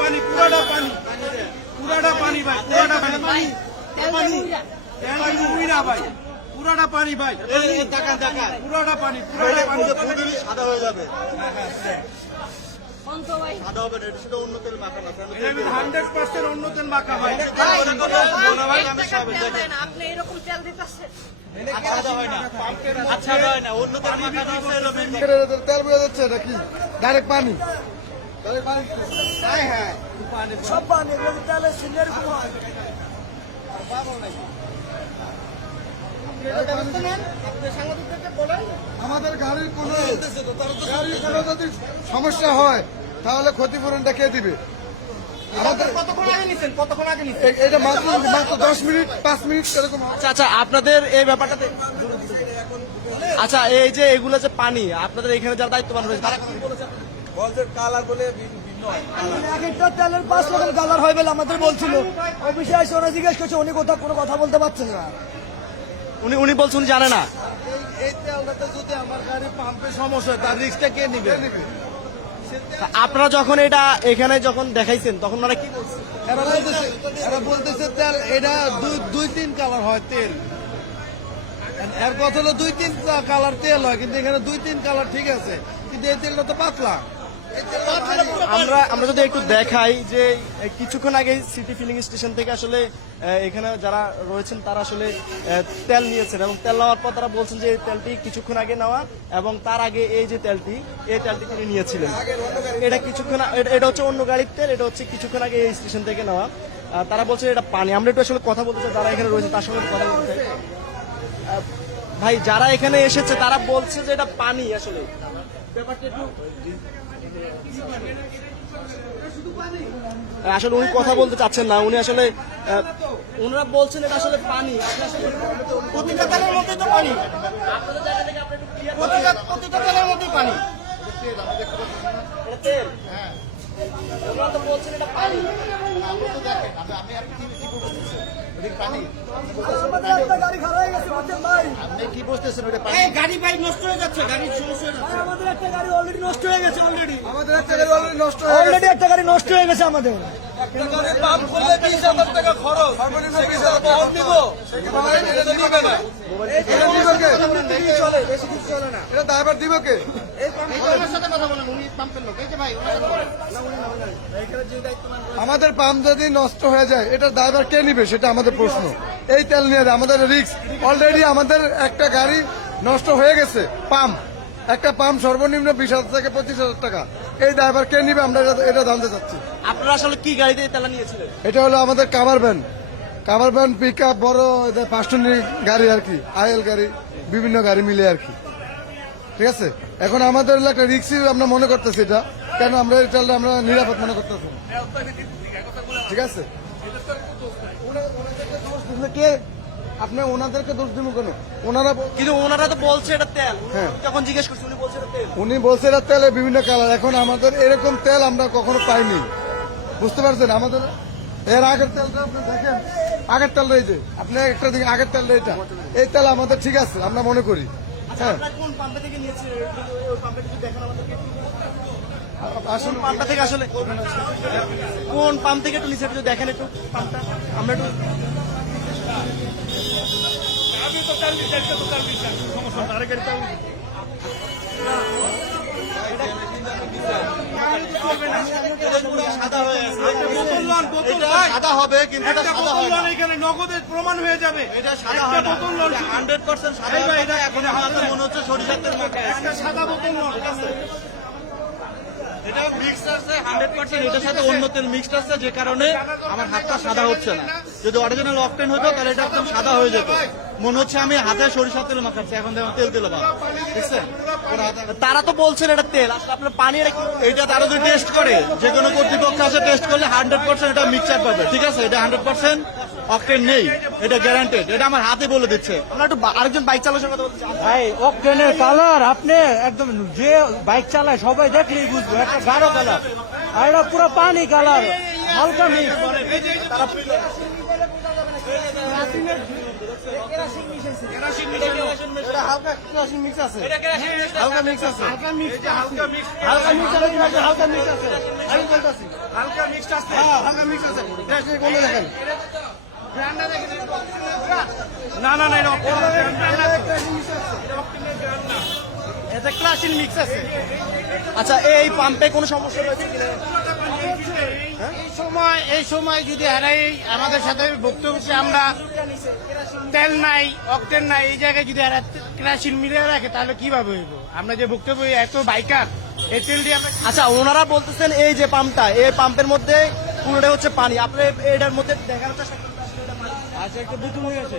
পানি পুরাটা পানি পুরাটা পানি ভাই পুরাটা পানি পানি উইরা ভাই পুরাটা পানি ভাই পুরাটা পানি পুরাটা পানি সাদা হয়ে যাবে সাদা হবে না, এটা শুধু অন্য তেল মাখা না। 100% অন্য তেল মাখা ভাই। আপনি এরকম তেল দিতেছেন আচ্ছা হয় না, অন্য তেল মাখা না আছে তেল বোঝা যাচ্ছে নাকি ডাইরেক্ট পানি সব পানি তেলের সিলের আমাদের গাড়ির কোনো যদি সমস্যা হয় তাহলে ক্ষতিপূরণটা কে দিবে? এটা মাত্র 10 মিনিট 5 মিনিট এরকম। আচ্ছা আপনাদের এই ব্যাপারটাতে আচ্ছা এই যে এগুলো যে পানি আপনাদের এখানে যারা দায়িত্ববান রয়েছে তারা কি বলেছে? কালার বলে এক একটা তেলের 5 রকম কালার হয় বলে আমাদের বলছিল। অফিসে এসে ওরা জিজ্ঞেস করছে, উনি কোথাও কোনো কথা বলতে পারছেন না। উনি বলছেন উনি জানে না। এই তেলটাতে যদি আমার গাড়ি পাম্পে সমস্যা হয় তার রিস্কটা কে নিবে? আপনারা যখন এটা এখানে যখন দেখাইছেন তখন ওরা কি বলছে? এরা বলতেছে তেল এটা 2-3 কালার হয় তেল। এর কথা হলো 2-3 কালার তেল হয়, কিন্তু এখানে 2-3 কালার ঠিক আছে, কিন্তু এই তেলটা তো পাতলা। আমরা যদি একটু দেখাই যে কিছুক্ষণ আগে সিটি ফিলিং স্টেশন থেকে আসলে এখানে যারা রয়েছেন তারা আসলে তেল নিয়েছেন এবং তেল নেওয়ার পর তারা বলছেন যে এই তেলটি কিছুক্ষণ আগে নেওয়া এবং তার আগে এই যে তেলটি তিনি নিয়েছিলেন। এটা কিছুক্ষণ এটা হচ্ছে অন্য গাড়ির তেল, এটা হচ্ছে কিছুক্ষণ আগে এই স্টেশন থেকে নেওয়া। তারা বলছে এটা পানি। আমরা একটু আসলে কথা বলতে চাই যারা এখানে রয়েছে তার সঙ্গে কথা বলতে চাই। ভাই যারা এখানে এসেছে তারা বলছে যে এটা পানি। আসলে ব্যাপারটা একটু আসলে উনি কথা বলতে চাচ্ছেন না, উনি আসলে ওনারা বলছেন এটা আসলে পানি। প্রতিটা তেলের মধ্যে তো পানি, আপনাদের জায়গা থেকে আপনি একটু clear প্রতিটা তেলের মধ্যে পানি। এটা তেল। ওনারা তো বলছেন এটা পানি। আমাদের একটা গাড়ি খারাপ হয়ে গেছে বুঝছেন ভাই। কি বুঝতেছেন ওটা? এই গাড়ি ভাই নষ্ট হয়ে যাচ্ছে, গাড়ির সমস্যা হয়ে যাচ্ছে। আমাদের একটা গাড়ি অলরেডি নষ্ট হয়ে গেছে অলরেডি আমাদের একটা গাড়ি অলরেডি নষ্ট হয়ে গেছে। অলরেডি একটা গাড়ি নষ্ট হয়ে গেছে আমাদের। পাম্প খুললে 20,000 টাকা খরচ, সর্বনিম্ন 20,000 টাকা নিব। এটা নিবে না, এটা নিবে কে? এটা ড্রাইভার দিবে কে? আমাদের পাম্প যদি নষ্ট হয়ে যায় এটা ড্রাইভার কে নিবে সেটা আমাদের প্রশ্ন। এই তেল নিয়ে আমাদের রিস্ক। অলরেডি আমাদের একটা গাড়ি নষ্ট হয়ে গেছে, পাম্প একটা পাম্প সর্বনিম্ন 20,000 থেকে 25,000 টাকা। এই ড্রাইভার কে নিবে আমরা এটা জানতে চাচ্ছি। আপনারা আসলে কি গাড়ি দিয়ে তেল নিয়েছিলেন? এটা হলো আমাদের কাভার ভ্যান পিক আপ বড় 5 টনের গাড়ি আর কি, আইএল গাড়ি, বিভিন্ন গাড়ি মিলে আর কি। ঠিক আছে, এখন আমাদের একটা রিক্সি আমরা মনে করতেছি এটা, কেন আমরা এটা আমরা নিরাপদ মনে করতেছি। ঠিক আছে, কে আপনি ওনাদেরকে দোষ দিব কেন? ওনারা কিন্তু ওনারা তো বলছে এটা তেল। হ্যাঁ। যখন জিজ্ঞেস করছি উনি বলছে এটা তেল। উনি বলছে এটা তেলে বিভিন্ন কালার। এখন আমাদের এরকম তেল আমরা কখনো পাইনি, বুঝতে পারছেন? আমাদের এর আগের তেলটা আপনি দেখেন, আগের তেল রয়েছে আপনি একটা দিকে, আগের তেলটা এটা, এই তেল আমাদের ঠিক আছে আমরা মনে করি। হ্যাঁ, আপনারা কোন পাম্পে থেকে নিয়েছিলেন? ওই পাম্পে থেকে দেখেন আমাদেরকে। আসলে পাম্পটা থেকে আসলে কোন পাম্প থেকে একটু নিচে একটু দেখেন একটু পাম্পটা। আমরা একটু সাদা হয়ে আছে। সাদা হবে কিন্তু এটা একটা সাদা বোতল হয় না। লন এখানে নগদের প্রমাণ হয়ে যাবে। এটা সাদা একটা হয় না, বোতল লন শুধু। 100% সাদা এই ভাই, হয় না। এটা- এখন আমার কাছে মনে হচ্ছে সরিষার তেল মাখা আছে। একটা সাদা বোতল লন। এটা মিক্স আছে 100%, এটার সাথে অন্য তেল মিক্সড আছে, যে কারণে আমার হাতটা সাদা হচ্ছে না। যদি অরিজিনাল অকটেন হতো তাহলে এটা একদম সাদা হয়ে যেত। মনে হচ্ছে আমি হাতে সরিষার তেল মাখাচ্ছি, এখন দেখুন তেল তেল ভাব, দেখছেন? তারা তো বলছেন এটা তেল, আসলে আপনার পানি এটা তারা যদি টেস্ট করে, যে কোনো কর্তৃপক্ষ আছে টেস্ট করলে 100% এটা মিক্সচার পাবে। ঠিক আছে, এটা 100% অকটেন নেই, এটা গ্যারান্টেড। এটা আমার হাতে বলে দিচ্ছে। আমরা একটু আরেকজন বাইক চালকের সঙ্গে কথা বলতে চাই। ভাই অকটেনের কালার আপনি একদম যে বাইক চালায় সবাই দেখলেই বুঝবো, একটা গাঢ় কালার আর এটা পুরো পানি কালার, হালকা মিক্স। এটা হালকা কেরোসিন মিক্স আছে, হালকা মিক্স আছে, হালকা মিক্স, হালকা মিক্স, হালকা মিক্স আছে, হালকা মিক্স আছে, আমি বলতেছি হালকা মিক্স। মিক্সড আছে হালকা মিক্স আছে টেস্ট কোন দেখেন না না না এটা এটা ক্লাসিন মিক্স আছে। আচ্ছা এই পাম্পে কোনো সমস্যা রয়েছে কিনা? এই সময় যদি হারাই আমাদের সাথে বক্তব্য হচ্ছে আমরা তেল নাই অকটেন নাই এই জায়গায় যদি হারা ক্রাসিন মিলিয়ে রাখে তাহলে কিভাবে হইব? আমরা যে বক্তব্য এত বাইকার এই তেল দিয়ে আমরা আচ্ছা ওনারা বলতেছেন এই যে পাম্পটা এই পাম্পের মধ্যে পুরোটাই হচ্ছে পানি, আপনি এটার মধ্যে দেখার চেষ্টা করুন। আচ্ছা একটা বোতল হয়ে গেছে